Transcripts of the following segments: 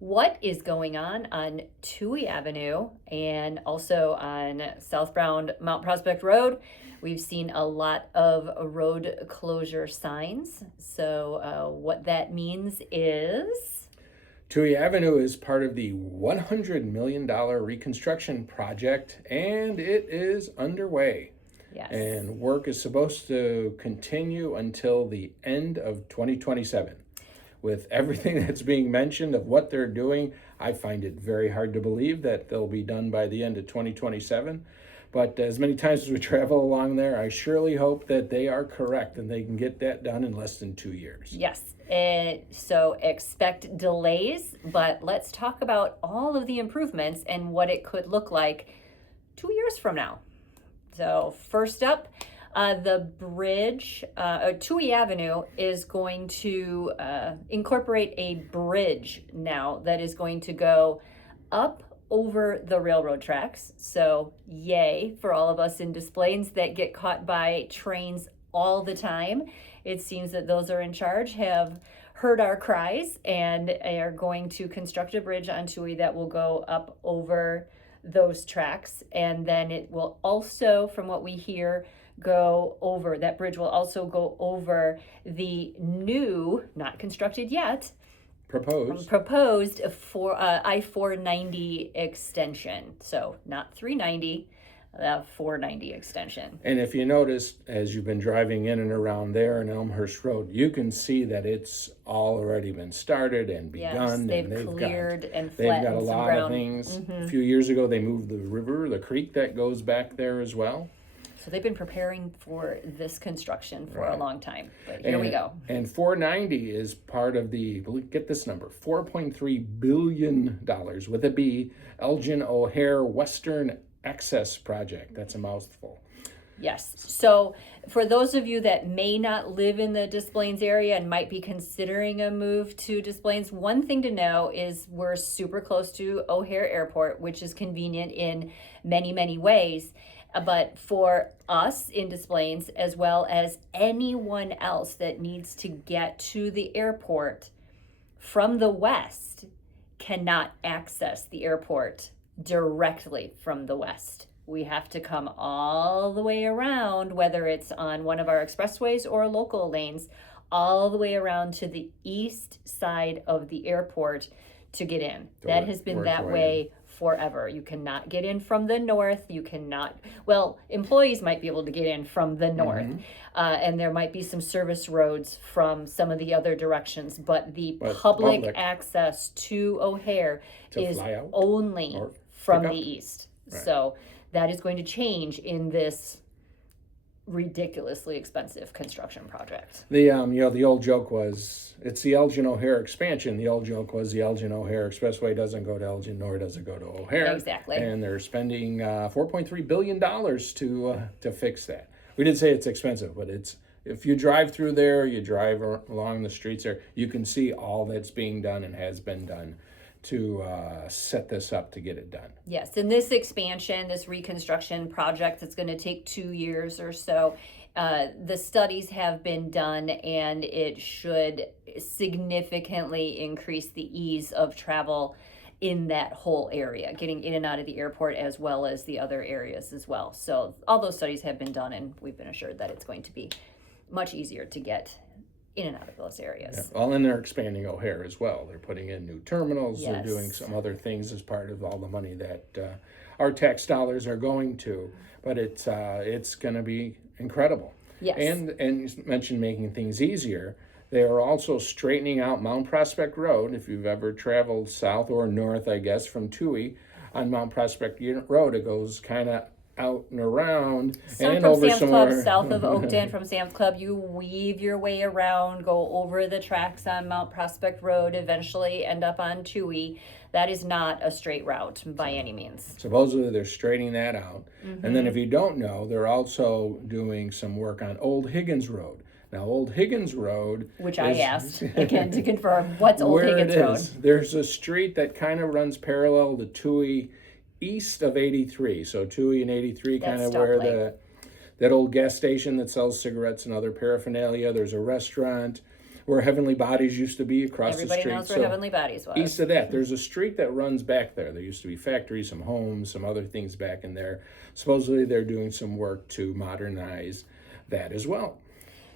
what is going on Touhy Avenue and also on southbound Mount Prospect Road. We've seen a lot of road closure signs. So what that means is... Touhy Avenue is part of the $100 million reconstruction project, and it is underway. Yes. And work is supposed to continue until the end of 2027. With everything that's being mentioned of what they're doing, I find it very hard to believe that they'll be done by the end of 2027. But as many times as we travel along there, I surely hope that they are correct and they can get that done in less than 2 years. Yes. So expect delays, but let's talk about all of the improvements and what it could look like 2 years from now. So first up, the bridge, Touhy Avenue is going to incorporate a bridge now that is going to go up over the railroad tracks. So yay for all of us in Des Plaines that get caught by trains all the time. It seems that those are in charge have heard our cries and are going to construct a bridge on Touhy that will go up over those tracks. And then it will also, from what we hear, that bridge will also go over the new, not constructed yet, proposed for I-490 extension. So not 390, 490 extension. And if you notice, as you've been driving in and around there in Elmhurst Road, you can see that it's already been started and begun. Yes, and they've cleared and they've flattened got a some lot ground. of things. A few years ago, they moved the creek that goes back there as well. So they've been preparing for this construction for a long time, but here we go. And 490 is part of the, get this number, $4.3 billion with a B, Elgin O'Hare Western Access Project. That's a mouthful. Yes. So for those of you that may not live in the Des Plaines area and might be considering a move to Des Plaines, one thing to know is we're super close to O'Hare Airport, which is convenient in many, many ways. But for us in Des Plaines, as well as anyone else that needs to get to the airport from the west, cannot access the airport directly from the west. We have to come all the way around, whether it's on one of our expressways or local lanes, all the way around to the east side of the airport to get in. That has been that way forever. You cannot get in from the north. You cannot, well, employees might be able to get in from the north, and there might be some service roads from some of the other directions, but the public access to O'Hare is only from the east. Right. So that is going to change in this ridiculously expensive construction project. The old joke was it's the Elgin O'Hare expansion. The old joke was the Elgin O'Hare Expressway doesn't go to Elgin, nor does it go to O'Hare. Exactly. And they're spending $4.3 billion to fix that. We did say it's expensive, but it's if you drive through there, you drive along the streets there, you can see all that's being done and has been done to set this up to get it done. Yes, and this expansion, this reconstruction project, it's going to take 2 years or so. The studies have been done, and it should significantly increase the ease of travel in that whole area, getting in and out of the airport as well as the other areas as well. So all those studies have been done, and we've been assured that it's going to be much easier to get in and out of those areas. Yeah. Well, and they're expanding O'Hare as well. They're putting in new terminals. Yes. They're doing some other things as part of all the money that our tax dollars are going to. But it's going to be incredible. Yes. And you mentioned making things easier. They are also straightening out Mount Prospect Road. If you've ever traveled south or north, I guess, from Touhy on Mount Prospect Road, it goes kind of out and around and over Sam's somewhere. Club, south of Oakton, from Sam's Club, you weave your way around, go over the tracks on Mount Prospect Road, eventually end up on Touhy. That is not a straight route by any means. Supposedly they're straightening that out. And then if you don't know, they're also doing some work on Old Higgins Road. Now, Old Higgins Road, which I asked again to confirm, what's Old Higgins Road? There's a street that kind of runs parallel to Touhy, east of 83. So Touhy and 83, kind of where that old gas station that sells cigarettes and other paraphernalia. There's a restaurant where Heavenly Bodies used to be across the Everybody street. knows where Heavenly Bodies was. East of that, there's a street that runs back there. There used to be factories, some homes, some other things back in there. Supposedly they're doing some work to modernize that as well.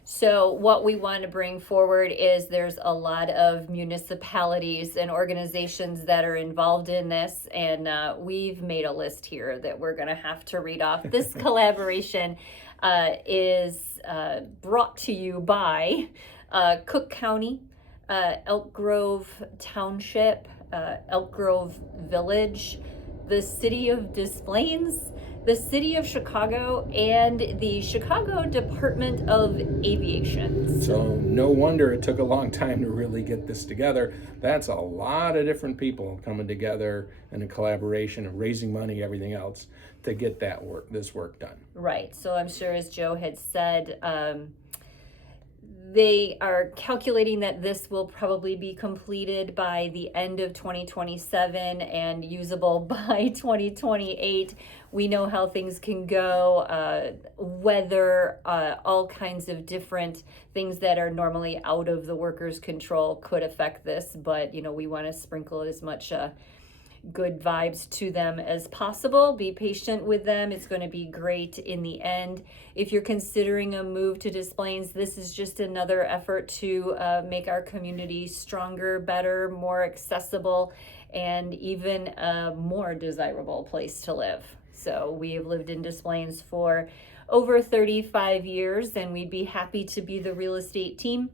So what we want to bring forward is there's a lot of municipalities and organizations that are involved in this, and we've made a list here that we're going to have to read off. This collaboration is brought to you by Cook County, Elk Grove Township, Elk Grove Village, the City of Des Plaines, the City of Chicago, and the Chicago Department of Aviation. So no wonder it took a long time to really get this together. That's a lot of different people coming together in a collaboration and raising money, everything else, to get this work done. Right. So I'm sure, as Joe had said, they are calculating that this will probably be completed by the end of 2027 and usable by 2028. We know how things can go, weather, all kinds of different things that are normally out of the workers' control could affect this, but we want to sprinkle as much good vibes to them as possible. Be patient with them. It's going to be great in the end. If you're considering a move to Des Plaines, this is just another effort to make our community stronger, better, more accessible, and even a more desirable place to live. So we have lived in Des Plaines for over 35 years, and we'd be happy to be the real estate team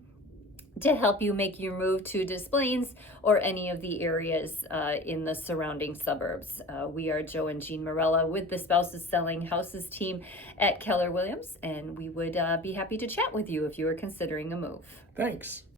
to help you make your move to Des Plaines or any of the areas in the surrounding suburbs. We are Joe and Jean Morella with the Spouses Selling Houses team at Keller Williams, and we would be happy to chat with you if you are considering a move. Thanks.